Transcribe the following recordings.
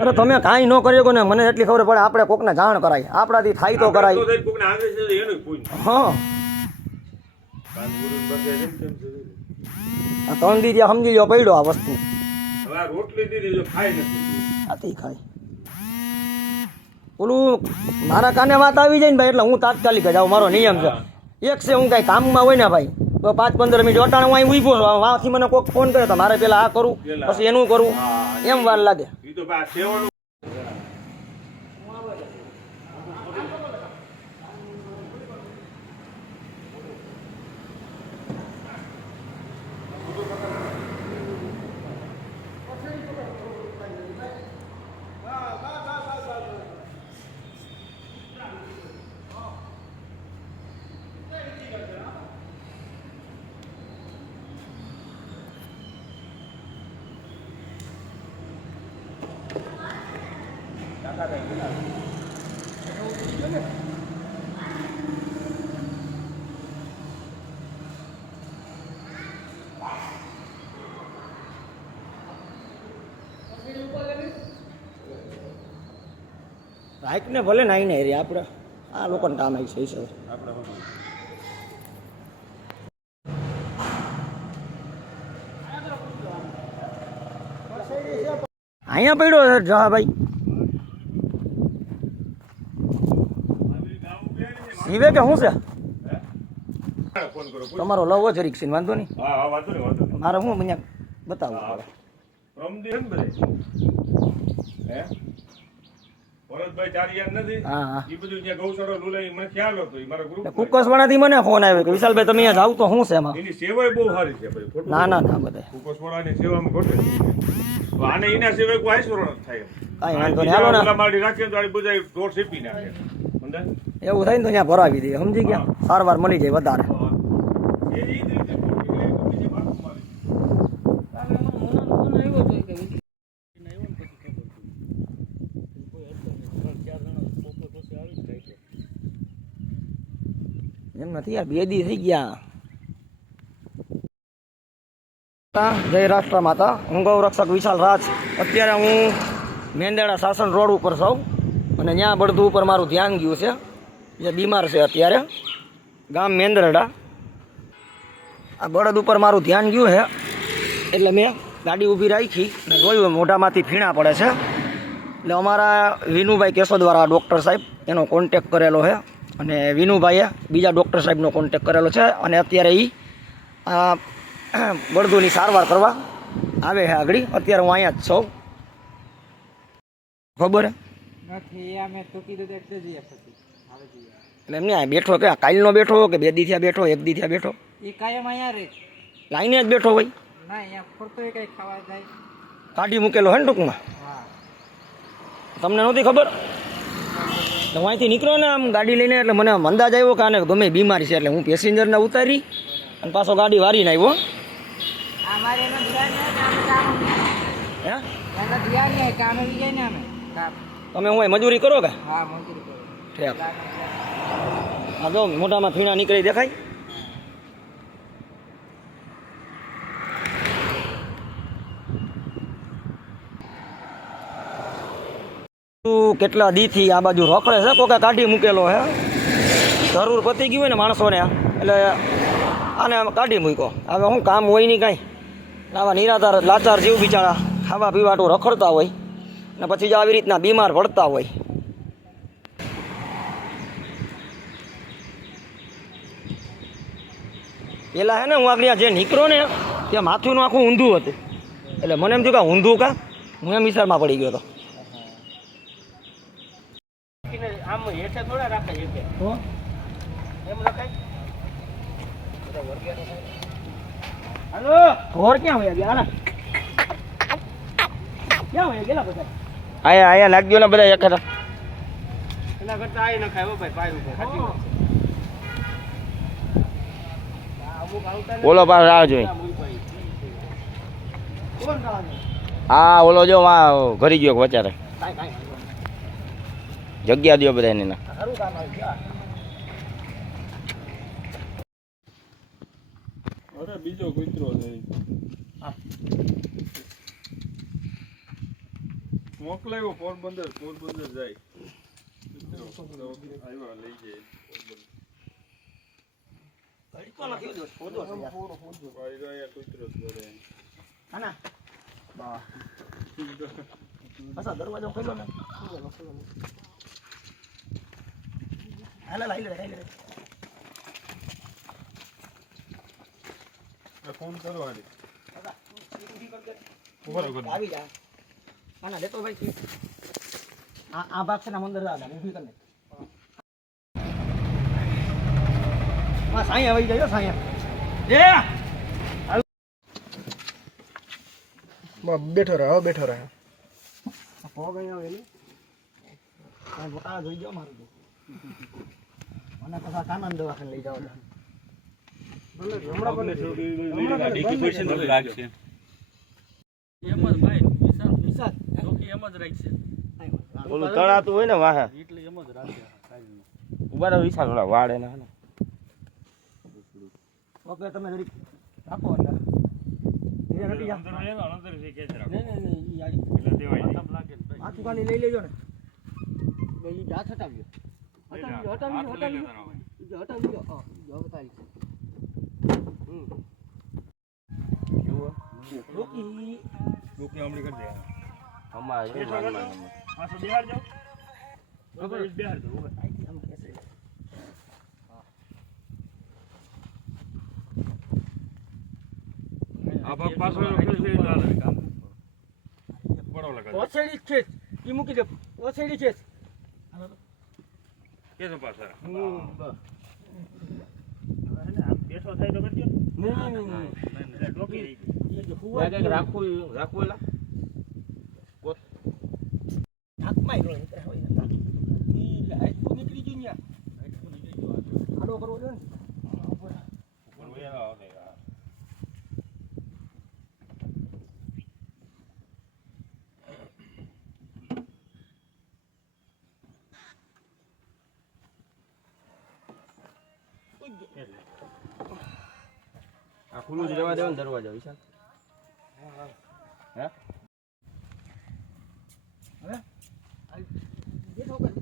અરે તમે કાંઈ ન કરી શકો ને મને એટલી ખબર પડે આપણે કોકને જાણ કરાય. આપણાથી થાય તો કરાય. હા. આ ત્રણ દી ત્યાં સમજી લો પડ્યો આ વસ્તુ. આથી ખાય. ઓલું મારા કાને વાત આવી જાય ને ભાઈ એટલે હું તાત્કાલિક જ આવું. મારો નિયમ છે. એક છે હું કાંઈ કામમાં હોય ને ભાઈ પાંચ પંદર મિનિટ અટાણે હું અહીં ઊભો છું. વાંથી મને કોઈક ફોન કરે તો મારે પેલા આ કરું પછી એનું કરું. એમ વાર લાગે. રાઈક ને ભલે નાઈ ને રે આપણે આ લોકોને કામ આવી છે છે આપણે અહીંયા પડ્યો છે જહાભાઈ જીવે કે શું છે? હા, ફોન કરો પૂછ. તમારો લવ જ રિક્ષિન વાંધો નહીં. હા હા વાંધો નહીં વાંધો નહીં. મારે હું બતાવો. નથી? મને ગ્રુપ કુકસવાળાથી મને ફોન આવ્યો કે વિશાલભાઈ તમે અહીંયા જાવ તો શું છે એમાં? બહુ સારી છે ના ના ના બધા. કુકસવાળાની સેવામાં ખોટે આને એના સિવાય કોઈ આઈસોરણ થાય. કાંઈ વાંધો નહીં. હાલો ને. રાખીએ તો આ બધા ઢોર સીપી નાખે? એવું થાય ને તો ત્યાં ભરાવી દઈએ સમજી ગયા? સારવાર મળી જાય વધારે. એમ નથી યાર બે દી થઈ ગયા. જય રાષ્ટ્ર માતા. હું ગૌરક્ષક વિશાલ રાજ. અત્યારે હું મેંદેડા શાસન રોડ ઉપર છું અને ત્યાં બળદુ ઉપર મારું ધ્યાન ગયું છે. જે બીમાર છે અત્યારે. ગામ મેંદરડા. આ બળદ ઉપર મારું ધ્યાન ગયું છે એટલે મેં ગાડી ઊભી રાખી અને જોયું મોઢામાંથી ફીણા પડે છે. એટલે અમારા વિનુભાઈ કેશોદવાળા ડૉક્ટર સાહેબ એનો કોન્ટેક કરેલો છે અને વિનુભાઈએ બીજા ડૉક્ટર સાહેબનો કોન્ટેક કરેલો છે. અને અત્યારે એ આ બળદુની સારવાર કરવા આવે છે આગળ. અત્યારે હું અહીંયા જ છું. ખબર નથી અમે તૂકી દૂધ એટલે જઈએ પછી આવે જઈએ એટલે એમને આ બેઠો કે કાલનો બેઠો કે બે દી થયા બેઠો એક દી થયા બેઠો? એ કાયમ અહીંયા રે લાઈને જ બેઠો હોય. ના અહીંયા ફરતો કઈ ખાવા જાય. કાઢી મૂકેલો હે ને ટૂંકમાં? હા. તમને નહોતી ખબર? તો હું અહીંથી નીકળ્યો ને આમ ગાડી લઈને એટલે મને અંદાજ આવ્યો કે આને ગમે બીમારી છે એટલે હું પેસેન્જરને ઉતારી અને પાછો ગાડી વારીને આવ્યો. તમે હું મજૂરી કરો કે? હા મજૂરી કરો. ઠેક. આ જો મોઢામાં ફીણા નીકળી દેખાય. કેટલા દીથી આ બાજુ રખડે છે? કોકે કાઢી મૂકેલો હે? જરૂર પતી ગયું હોય ને માણસોને એટલે આને કાઢી મૂક્યો. હવે શું કામ હોય નહીં કાંઈ. આવા નિરાધાર, લાચાર જીવ બિચારા ખાવા પીવાટું રખડતા હોય. ને પછી આવી રીતના બીમાર પડતા હોય. પેલા હે ને હું આગળ જે નીકળ્યો ને ત્યાં માથું આખું ઊંધું હતું. એટલે મને એમ થયું કે ઊંધું કા? હું એમ વિચારમાં પડી ગયો હતો. આમ હેઠે થોડા રાખે એમ રખાય હલો? ઘોર ક્યાં હોય ગયા ક્યાં હોય? ગયેલા બધા? આયા આયા લાગજો ને બધા એક એના કરતા આય નખાય ભાઈ પાય ઉપર ઓલો પાસે રાહ જોઈ. હા ઓલો જો માં ઘરી ગયો વચારે જગ્યા દો બધા એને. બીજો કૂતરો મોકલાયો પોરબંદર પોરબંદર જાય. આવ્યા લઈ જાય. ભડકો નથી દોસ્ત ફોદો છે પૂરો ફોદો ભાઈ જો યાર કૂતરો છે હા ના બા અસા દરવાજો ખોલો ને આ ભાગ છે ને અંદર આ ઊભી કરી માં સાંઈ આવી જાય સાંઈ એ બેઠો રહે બેઠો રહે. પો ગયો એલી ગોટાળા જાઓ મારું મને પાછા કાનન દવાખાને લઈ એમ જ રાખે ઊભા ને. ઓકે તમે જરી રાખો અંદર ધીરે નથી અંદર લેવા અંદરથી કેચ રાખો. નહીં નહીં નહીં યાર એટલે દેવાય તમ લાગે આખું કાલી લઈ લેજો ને. ભાઈ જા હટાવ્યો. હટાવ્યો હટાવ્યો હટાવ્યો. હટાવ્યો. હા જો બતાવી હમ. કેવું રોકી. રોકી આમળી કરી અમારે બિહાર જાવ બિહાર જાવ ઓછેડી છે મૂકી દે. ઓછેડી છે કે તો પાછા. બેઠો થાય તો કરજો રાખવું રાખવું નીકળી ગયું આડો કરવો જોઈએ ને. આ ખુલ્લું જ રહેવા દેવાનું દરવાજા વિશાલ હે બેઠો કર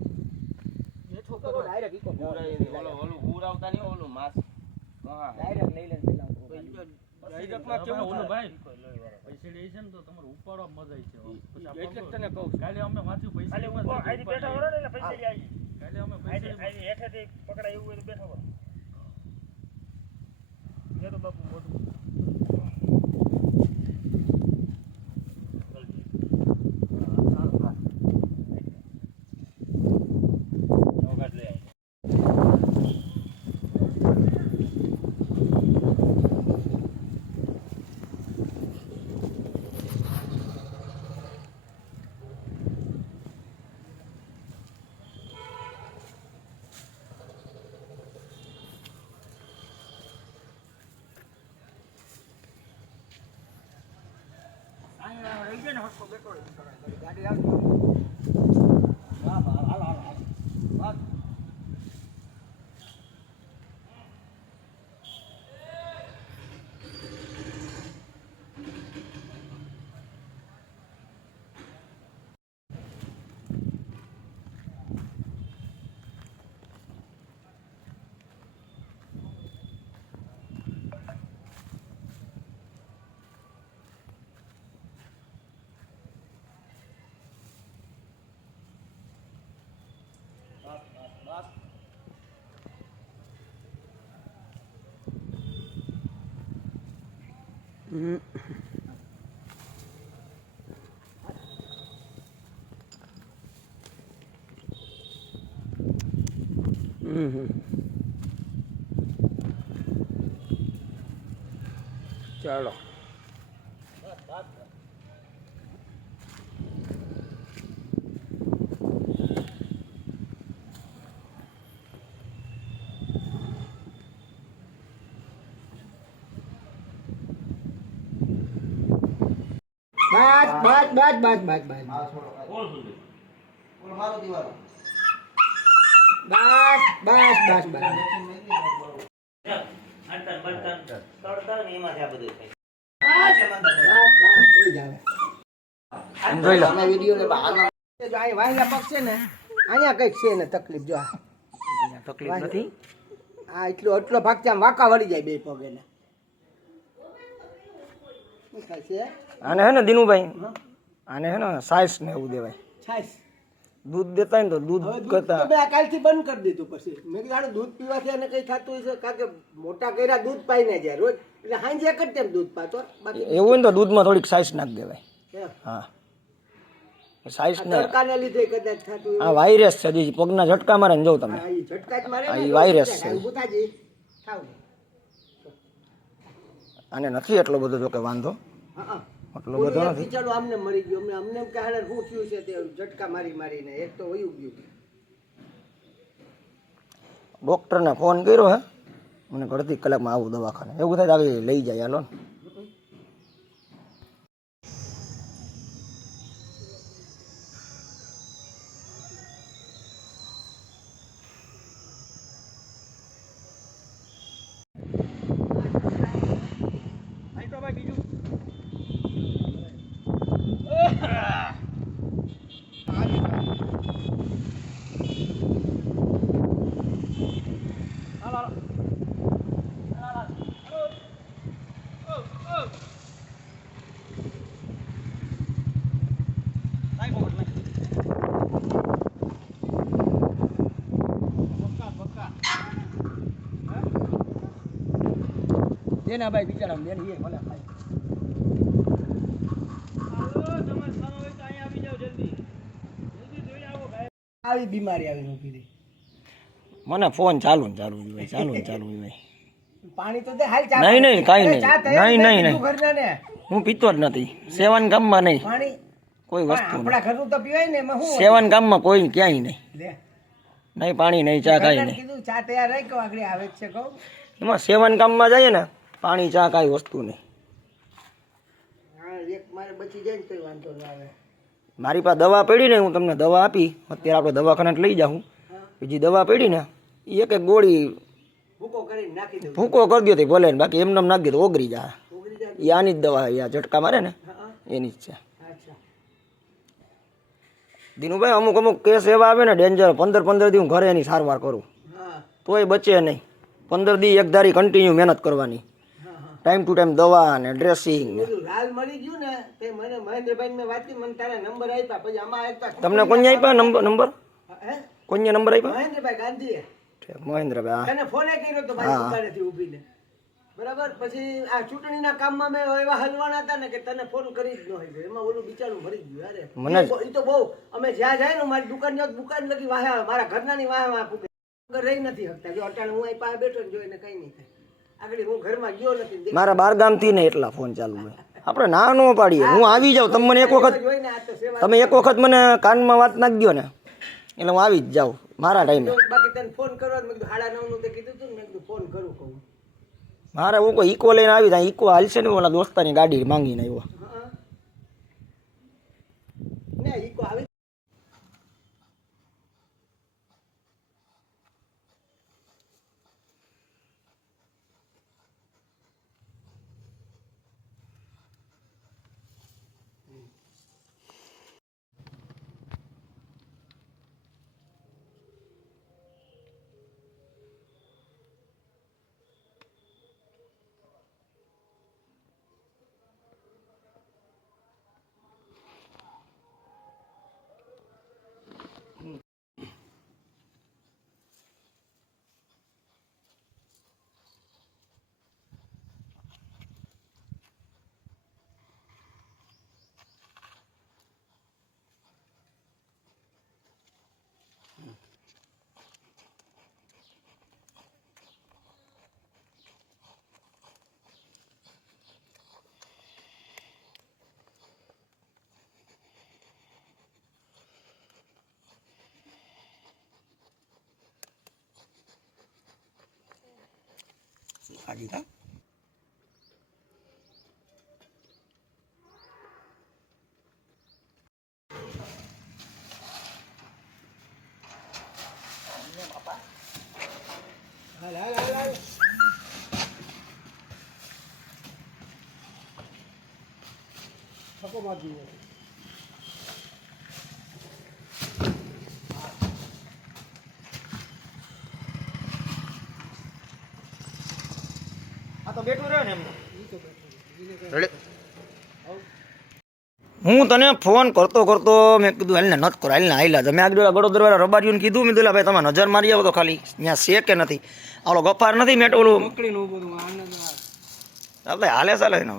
બેઠો કરો ડાયરેક્ટ ઈકો ઓલું ઓલું ઉરાવતા નહીં ઓલું માસ હા ડાયરેક્ટ લઈ લઈને પેલા ઉતરો. ડાયરેક્ટમાં કેવું ઓલું ભાઈ પૈસા લે છે ને તો તમારે ઉપાડવા મજા આવી છે પછી આ એટલે જ પગો- તને કહું છું. કાલે અમે માથું પૈસા લેવા જ નથી ઉપાડીએ. કાલે અમે પૈસા લેવા- અહીંયા રહી જાય ને હસતો બેઠો રહે. ગાડી 嗯。嗯，加了。બસ બસ બસ બસ બસ બસ બસ વાંકા વળી જાય બે પગે અને હે ને દિનુભાઈ આને હે ને સાઈસ ને એવું દેવાય. છાશ દૂધ દેતા હોય ને તો દૂધ હવે દૂધ કરતા તો મેં આ કાલથી બંધ કરી દીધું પછી. મેં કીધું આનું દૂધ પીવાથી એને કઈ થતું હશે? કારણ કે મોટા કર્યા દૂધ પાઈ ને જાય રોજ. એટલે હાંજે એક જ ટાઈમ દૂધ પાતો બાકી એવું હોય ને તો દૂધમાં થોડીક સાઈસ નાખી દેવાય. એમ. હા. સાઈસ આ ને તડકાને લીધે કદાચ થતું આ વાયરસ છે પગના ઝટકા મારે ને જો તમે હા, ઈ ઝટકા જ મારે આ ઈ વાયરસ છે. થાવ. આને નથી એટલો બધો જો કે વાંધો. હા, હા. એટલો બધો નથી ચાલો આમને મરી ગયો. અમને અમને એમ કે હાલે શું થયું છે તે ઝટકા મારી મારીને. એક તો વયું ગયું. ડૉક્ટરને ફોન કર્યો હે? મને અડધી કલાકમાં આવું દવાખાને. એવું થાય આગળ લઈ જાય હાલો ને. જેના ભાઈ બિચારા બેન એ ભલે ખાય. આવી બીમારી આવી રહી મને ફોન ચાલુ ને ચાલુ હોય ચાલુ ને ચાલુ હોય. પાણી તો દે હાલ ચા નહીં, નહીં, કાંઈ નહીં. નહીં. નહીં, નહીં. હું પીતો જ નથી. સેવન ગામમાં નહીં. પાણી? કોઈ વસ્તુ આપણા ઘરનું તો પીવાય ને એમાં શું સેવન ગામમાં કોઈ ક્યાંય નહીં. નહીં પાણી નહીં ચા કાંઈ નહીં. કીધું ચા તૈયાર રાખ આગળ આવે છે કહું. એમાં સેવન ગામમાં જઈએ ને પાણી ચા કાંઈ વસ્તુ નહીં. એક મારે બચી જાય વાંધો ના મારી પાસે દવા પડી ને હું તમને દવા આપી અત્યારે આપણે દવાખાને લઈ જાઉં. બીજી દવા પડી ને એ એક એક ગોળી ભૂકો કરી નાખી ભૂકો કરી દો ભલે ને બાકી એમને એમ નાખી દો તો ઓગળી જાય. એ આની જ દવા આ ઝટકા મારે ને એની જ છે. દિનુભાઈ અમુક અમુક કેસ એવા આવે ને ડેન્જર પંદર પંદર દી હું ઘરે એની સારવાર કરું. તોય બચે નહીં. પંદર દી એક ધારી કન્ટિન્યુ મહેનત કરવાની. ટાઈમ ટુ ટાઈમ દવા ને ડ્રેસિંગ ને લાલ મળી ગયું ને તે મને મહેન્દ્રભાઈ મેં વાત કરી મને તારા નંબર આપ્યા પછી આમાં એક તમને કોણ આપ્યા નંબર નંબર હે? કોણ નંબર આપ્યા? મહેન્દ્રભાઈ ગાંધીએ. મહેન્દ્રભાઈ તને ફોને કર્યો તો મારી દુકાનેથી ઊભીને. બરાબર? પછી આ ચૂંટણીના કામમાં મેં એવા હલવાના હતા ને કે તને ફોન કરી જ ન હોય. એમાં ઓલું બિચારું ભરી ગયું અરે. મને- ઈ તો બહુ અમે જ્યાં જાય ને મારી દુકાન જાઉં દુકાન લગી વાહે. મારા ઘરનાની વાહે વાહે રહી નથી શકતા જો અટાણે હું અહીં પાસે બેઠો ને જોઈને કઈ નહીં થાય. મારા બાર ગામથી ને એટલા ફોન ચાલુ હોય. આપણે ના ન પાડીએ. હું આવી જાઉં. તમે મને એક વખત તમે એક વખત મને કાનમાં વાત નાખ દો ને. એટલે હું આવી જ જાઉં. મારા ટાઈમે. મારે હું કોઈ ઈકો લઈને આવી ત્યાં ઈકો હાલશે ને ઓલા દોસ્તાની ગાડી માંગીને આવ્યો. હા ને ઈકો આવી હાલ હાલ હાલ હાલ થકો મારી દીધો આ તો બેઠું રહે ને એમને હું તને ફોન કરતો કરતો મેં કીધું હાલને નત કરો હાલને હાલ્યા મેં આગળ ગડોદરવાળા રબારીઓને કીધું મેં ભાઈ તમે નજર મારી આવો તો ખાલી. ત્યાં છે કે નથી? આલો ગફાર નથી મેં ઓલું આપણે હાલે ચાલે ને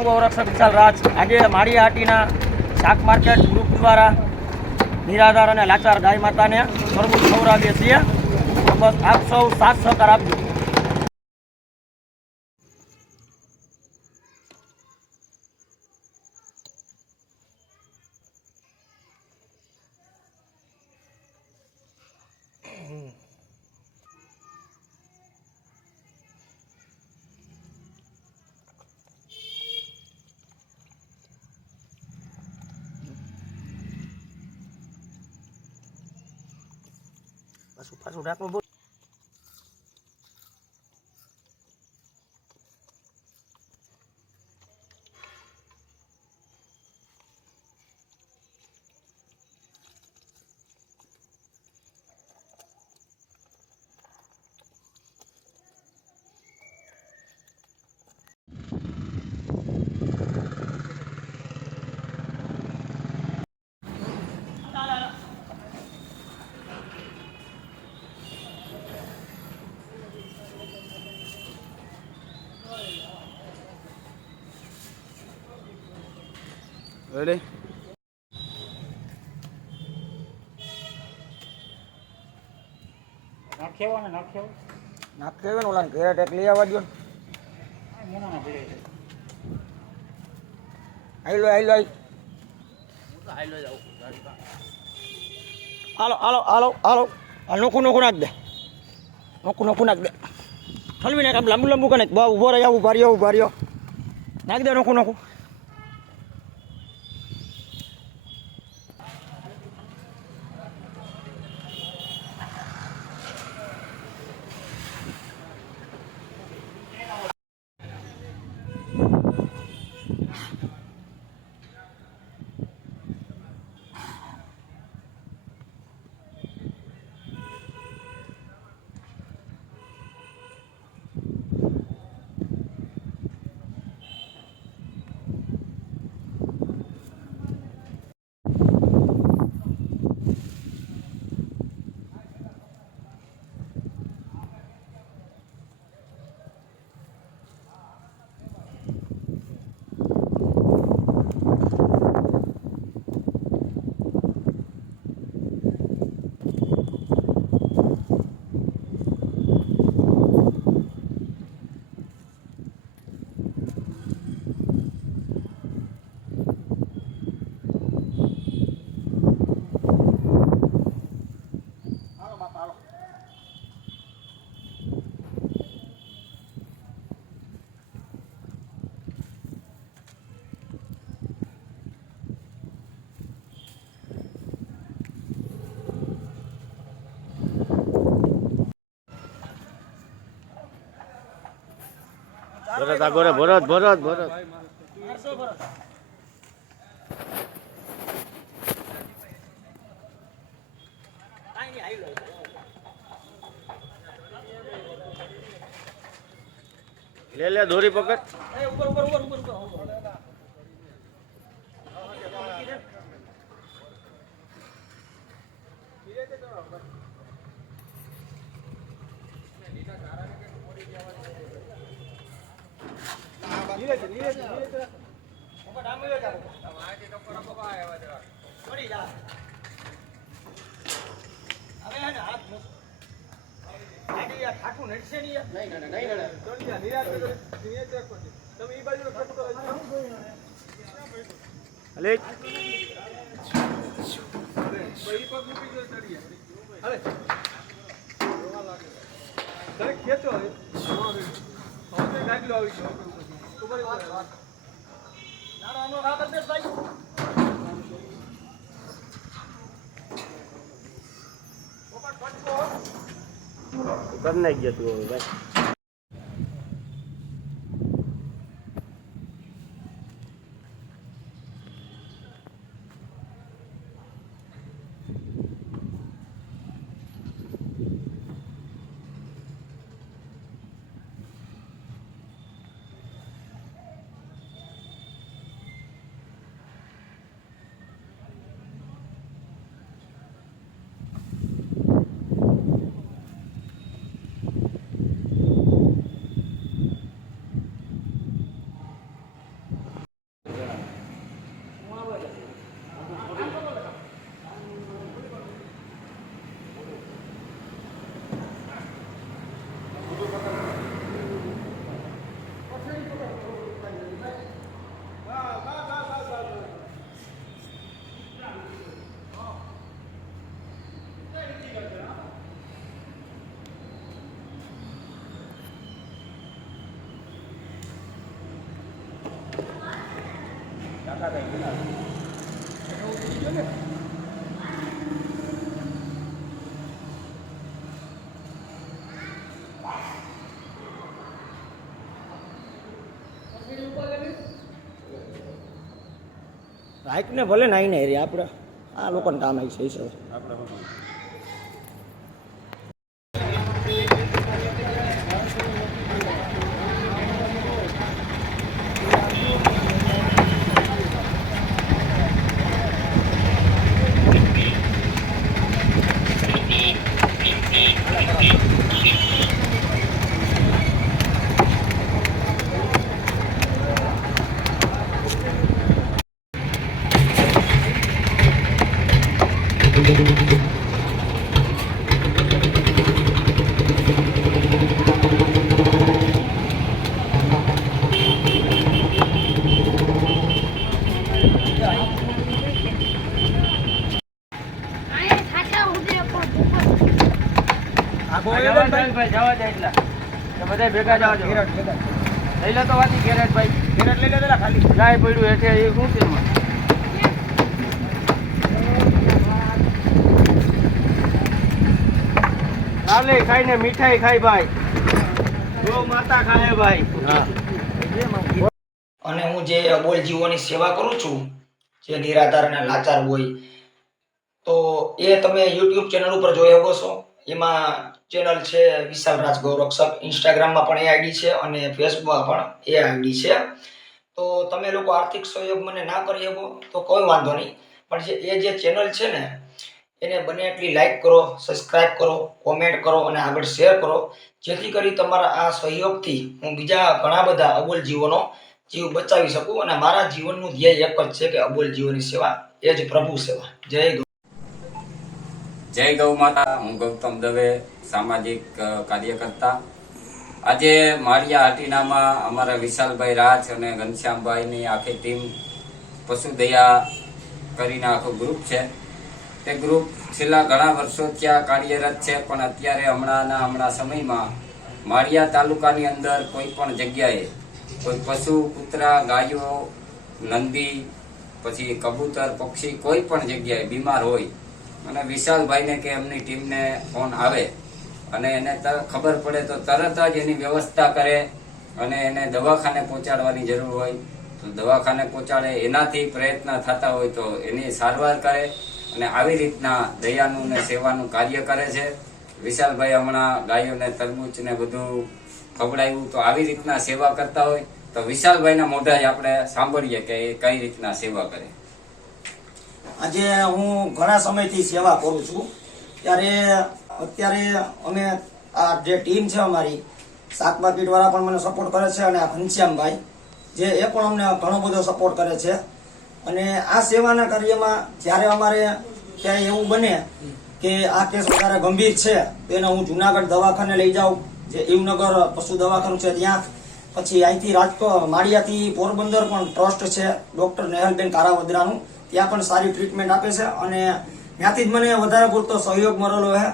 ગૌરક્ષક વિશાલ રાજ. આજે માળી હાટીના શાક માર્કેટ ગ્રુપ દ્વારા નિરાધાર અને લાચાર ગાય માતાને તરબૂચ ખવડાવીએ છીએ. બસ આપ સૌ સાથ સહકાર આપજો. પાછું પાછું ઢાંકણું બોલ રેડી નાખ દેવે ને ઓલા ઘેર ટેક લઈ આવવા દો ને. આઈલો આઈલો આઈ હાલો હાલો હાલો. હાલો હાલ નોખું નોખું નાખ દે. નોખું નોખું નાખ દે. હલવી નાખ આમ લાંબુ લાંબુ કને. બહુ ઊભો રહી આવું રહ્યો ઊભા રહ્યો. નાખ દે નોખું નોખું. ભરત આગોરે ભરત ભરત ભરત. લે લે દોરી પકડ. ઉપર ઉપર ઉપર ઉપર. કર નાખી જતું હવે. ભાઈ રાઈકને ભલે નાઈ ને રે આપણે આ લોકોને કામ આવી છે એ સર આયા થાચા ઉડે પણ જવા દે ભાઈ જવા દે એટલા. તો બધા ભેગા જાવ લઈ લે તો વાતી ગેરેટ ભાઈ. ગેરેટ લઈ લે ખાલી. જાય પડ્યું એ શું છે? લાલે ખાઈને મીઠાઈ ખાઈ ભાઈ. ગૌ માતા ખાય ભાઈ. અને હું જે અબોલ જીવોની સેવા કરું છું જે નિરાધાર અને લાચાર હોય તો એ તમે યુટ્યુબ ચેનલ ઉપર જોઈ શકો છો. એમાં ચેનલ છે વિશાલ રાજ ગૌરક્ષક ઇન્સ્ટાગ્રામમાં પણ એ આઈડી છે અને ફેસબુકમાં પણ એ આઈડી છે. તો તમે લોકો આર્થિક સહયોગ મને ના કરી શકો તો કોઈ વાંધો નહીં. પણ જે, એ જે ચેનલ છે ને, એને બને એટલી લાઈક કરો સબસ્ક્રાઇબ કરો કોમેન્ટ કરો અને આગળ શેર કરો. જેથી કરી તમારા આ સહયોગથી હું બીજા ઘણા બધા અબોલ જીવોનો જીવ બચાવી શકું અને મારા જીવનનું ધ્યેય એક જ છે કે અબોલ જીવોની સેવા, એ જ પ્રભુ સેવા. જય જય ગૌ માતા, હું ગૌતમ દવે, સામાજિક કાર્યકર્તા. આજે માળિયા હાટીનામાં અમારા વિશાલભાઈ રાજ અને ઘનશ્યામભાઈની આખી ટીમ પશુદયા કરીને આખું ગ્રુપ છે. તે ગ્રુપ છેલ્લા ઘણા વર્ષો ત્યાં કાર્યરત છે, પણ અત્યારે હમણાંના હમણાં સમયમાં માળિયા તાલુકાની અંદર કોઈ પણ જગ્યાએ કોઈ પશુ, કૂતરા, ગાયો, નંદી, પછી કબૂતર, પક્ષી કોઈ પણ જગ્યાએ બીમાર હોય અને વિશાલભાઈને કે એમની ટીમને ફોન આવે અને એને ખબર પડે તો તરત જ એની વ્યવસ્થા કરે અને એને દવાખાને પહોંચાડવાની જરૂર હોય. તો દવાખાને પહોંચાડે, એનાથી પ્રયત્ન થતા હોય તો એની સારવાર કરે અને આવી રીતના દયાનું ને સેવાનું કાર્ય કરે છે. વિશાલભાઈ હમણાં ગાયોને તરબૂચ ને બધું ખવડાવ્યું તો આવી રીતના સેવા કરતા હોય. તો વિશાલભાઈના મોઢા જ આપણે સાંભળીએ કે એ કઈ રીતના સેવા કરે. આજે હું ઘણા સમયથી સેવા કરું છું. ત્યારે અત્યારે અમે આ જે ટીમ છે અમારી શાક પીઠવાળા પણ મને સપોર્ટ કરે છે અને આ ઘનશ્યામભાઈ, જે એ પણ અમને ઘણો બધો સપોર્ટ કરે છે. અને આ સેવાના કાર્યમાં જ્યારે અમારે ક્યાંય એવું બને કે આ કેસ વધારે ગંભીર છે, તો એને હું જુનાગઢ દવાખાને લઈ જાઉં, જે હિમનગર પશુ દવાખાનું છે ત્યાં. પછી અહીંથી રાજકોટ, માળિયાથી પોરબંદર પણ ટ્રસ્ટ છે, ડૉક્ટર નેહલબેન કારાવદરાનું. ત્યાં પણ સારી ટ્રીટમેન્ટ આપે છે અને ત્યાંથી જ મને વધારે પૂરતો સહયોગ મળેલો છે.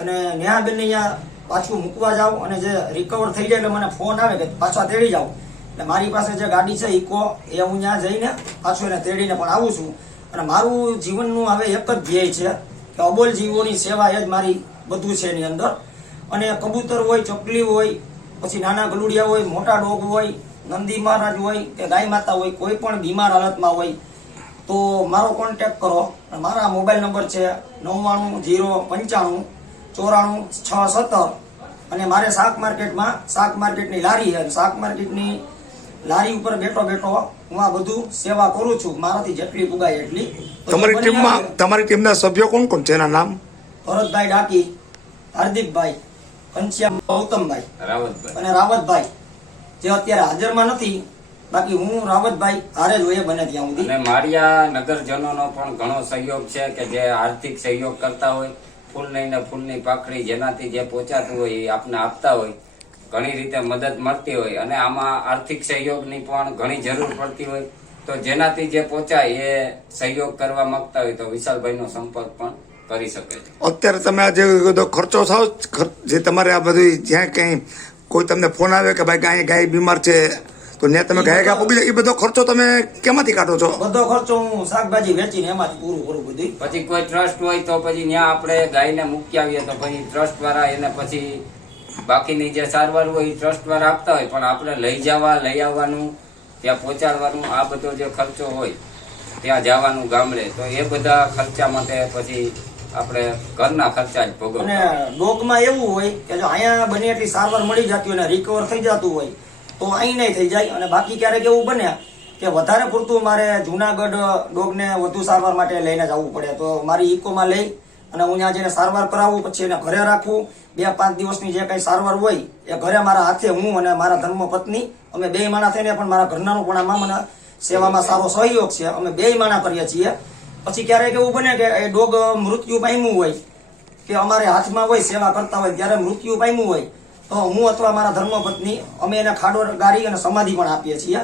અને નેહાબેનને અહીંયા પાછું મૂકવા જાઉં અને જે રિકવર થઈ જાય એટલે મને ફોન આવે કે પાછા તેડી જાઉં. એટલે મારી પાસે જે ગાડી છે ઇકો એ હું ત્યાં જઈને પાછું એને તેડીને પણ આવું છું. અને મારું જીવનનું હવે એક જ ધ્યેય છે કે અબોલ જીવોની સેવા એ જ મારી બધું છે એની અંદર. અને કબૂતર હોય, ચકલી હોય, પછી નાના ગલુડિયા હોય, મોટા ડોગ હોય, નંદી મહારાજ હોય કે ગાય માતા હોય, કોઈ પણ બીમાર હાલતમાં હોય તો મારો કોન્ટેક કરો. અને મારા મોબાઈલ નંબર છે નવ્વાણું જીરો પંચાણું ચોરાણું છ સત્તર. અને મારે શાક માર્કેટમાં શાક માર્કેટની લારી છે. શાક માર્કેટની લારી ઉપર બેઠો બેઠો હું આ બધું સેવા કરું છું. મારાથી જેટલી પુગાય એટલી. તમારી ટીમમાં તમારી ટીમના સભ્યો કોણ કોણ છે? એના નામ? ભરતભાઈ ડાકી હાર્દિકભાઈ ઘનશ્યામ ગૌતમભાઈ રાવતભાઈ. અને રાવતભાઈ જે અત્યારે હાજરમાં નથી. બાકી હું રાવતભાઈ હારે જ હોય બને ત્યાં સુધી. અને માળિયા નગરજનોનો પણ ઘણો સહયોગ છે કે જે આર્થિક સહયોગ કરતા હોય ફૂલ લઈને ફૂલની પાખડી જેનાથી જે પહોંચાતું હોય એ આપને આપતા હોય ઘણી રીતે મદદ મળતી હોય અને આમાં આર્થિક સહયોગની પણ ઘણી જરૂર પડતી હોય તો જેનાથી જે પહોંચાય એ સહયોગ કરવા માંગતા હોય તો વિશાલભાઈનો સંપર્ક પણ કરી શકે છે. અત્યારે તમે આ જે બધો ખર્ચો થાવ જે તમારે આ બધું જ્યાં કંઈ કોઈ તમને ફોન આવે કે ભાઈ ગાય ગાય બીમાર છે તો ત્યાં તમે ગયા ગયા પૂગી એ બધો ખર્ચો તમે કેમાંથી કાઢો છો? બધો ખર્ચો હું શાકભાજી વેચીને એમાંથી પૂરું કરું બધું પછી કોઈ ટ્રસ્ટ હોય તો પછી ત્યાં આપણે ગાયને મૂકી આવીએ તો પછી ટ્રસ્ટ વાળા એને પછી બાકીની જે સારવાર હોય એ ટ્રસ્ટ વાળા આપતા હોય પણ આપણે લઈ જવા લઈ આવવાનું ત્યાં પહોંચાડવાનું આ બધો જે ખર્ચો હોય ત્યાં જવાનું ગામડે. તો એ બધા ખર્ચા માટે પછી આપણે ઘરના ખર્ચા જ અને ડોકમાં ડોગમાં એવું હોય કે જો અહીંયા બને એટલી સારવાર મળી જતી હોય અને રિકવર થઈ જતું હોય તો અહીં નહીં થઈ જાય. અને બાકી ક્યારેક એવું બને કે વધારે પૂરતું મારે જુનાગઢ ડોગને વધુ સારવાર માટે લઈને જવું પડે. તો મારી ઇકોમાં લઈ અને હું ત્યાં જઈને સારવાર કરાવું, પછી એને ઘરે રાખવું બે પાંચ દિવસની જે કંઈ સારવાર હોય એ ઘરે મારા હાથે હું અને મારા ધર્મ પત્ની, અમે બે માણા થઈને પણ મારા ઘરનાનો પણ આમાં મને સેવામાં સારો સહયોગ છે. અમે બે માણા કરીએ છીએ. પછી ક્યારેક એવું બને કે એ ડોગ મૃત્યુ પામ્યું હોય, કે અમારે હાથમાં હોય સેવા કરતા હોય, ત્યારે મૃત્યુ પામ્યું હોય હું અથવા મારા ધર્મપત્ની, અમે એને ખાડો ગારી અને સમાધિ પણ આપીએ છીએ.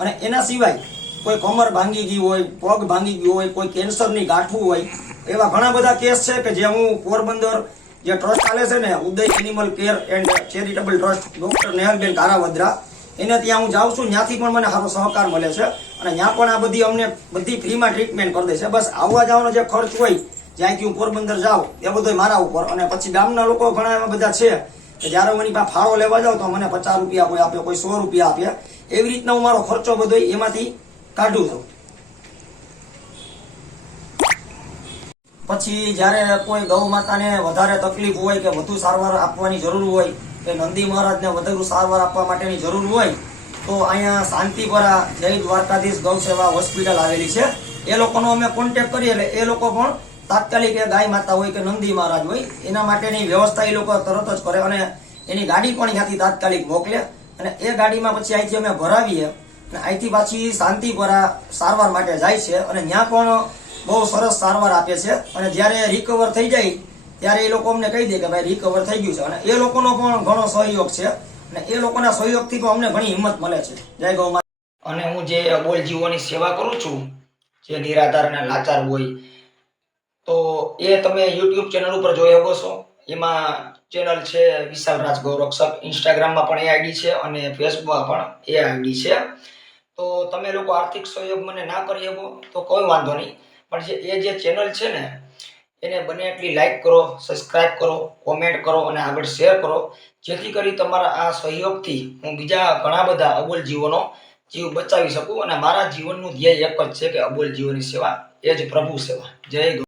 અને એના સિવાય કોઈ કમર ભાંગી ગઈ હોય, પગ ભાંગી ગયું હોય, કોઈ કેન્સરની ગાંઠવું હોય, એવા ઘણા બધા કેસ છે કે જે હું પોરબંદર જે ટ્રસ્ટ ચાલે છે ને, Uday animal care and charitable trust doctor નેહલબેન Karavadra, એને ત્યાં હું જાઉં છું, ત્યાંથી પણ મને સારો સહકાર મળે છે. અને ત્યાં પણ આ બધી અમને બધી ફ્રીમાં ટ્રીટમેન્ટ કરી દે છે. બસ આવવા જવાનો જે ખર્ચ હોય, જ્યાંથી હું પોરબંદર જાઉં, એ બધો મારા ઉપર. અને પછી ગામના લોકો ઘણા એવા બધા છે કે હું એની પાસે ફાળો લેવા જાઉં તો મને પચાસ રૂપિયા કોઈ આપે, કોઈ સો રૂપિયા આપે. એવી રીતના હું મારો ખર્ચો બધો એમાંથી કાઢું છું. પછી જ્યારે કોઈ ગૌ માતાને વધારે તકલીફ હોય કે વધુ સારવાર આપવાની જરૂર હોય, કે નંદી મહારાજને વધુ સારવાર આપવા માટેની જરૂર હોય, તો અહીંયા શાંતિપરા જય દ્વારકાધીશ ગૌ સેવા હોસ્પિટલ આવેલી છે. એ લોકોનો અમે કોન્ટેક્ટ કરીએ એટલે એ લોકો પણ તાત્કાલિક એ ગાય માતા હોય કે નંદી મહારાજ હોય, એના માટેની વ્યવસ્થા એ લોકો તરત જ કરે અને એની ગાડી પણ ત્યાંથી તાત્કાલિક મોકલે અને એ ગાડીમાં પછી અહીંથી અમે ભરાવીએ અને અહીંથી પાછી શાંતિપરા સારવાર માટે જાય છે અને ત્યાં પણ બહુ સરસ સારવાર આપે છે અને જ્યારે રિકવર થઈ જાય, ત્યારે એ લોકો અમને કહી દે કે ભાઈ રિકવર થઈ ગયું છે અને એ લોકોનો પણ ઘણો સહયોગ છે અને એ લોકોના સહયોગથી પણ અમને ઘણી હિંમત મળે છે. જય ગૌ અને હું જે અબોલ જીવોની સેવા કરું છું, જે નિરાધાર અને લાચાર હોય તો એ તમે યુટ્યુબ ચેનલ ઉપર જોઈ શકો છો. એમાં ચેનલ છે વિશાલ રાજ ગૌરક્ષક ઇન્સ્ટાગ્રામમાં પણ એ આઈડી છે અને ફેસબુકમાં પણ એ આઈડી છે. તો તમે લોકો આર્થિક સહયોગ મને ના કરી શકો, તો કોઈ વાંધો નહીં. પણ જે એ જે ચેનલ છે ને, એને બને એટલી લાઈક કરો સબસ્ક્રાઇબ કરો કોમેન્ટ કરો અને આગળ શેર કરો. જેથી કરી તમારા આ સહયોગથી હું બીજા ઘણા બધા અબોલ જીવોનો જીવ બચાવી શકું અને મારા જીવનનું ધ્યેય એક જ છે કે અબોલ જીવોની સેવા, એ જ પ્રભુ સેવા. જય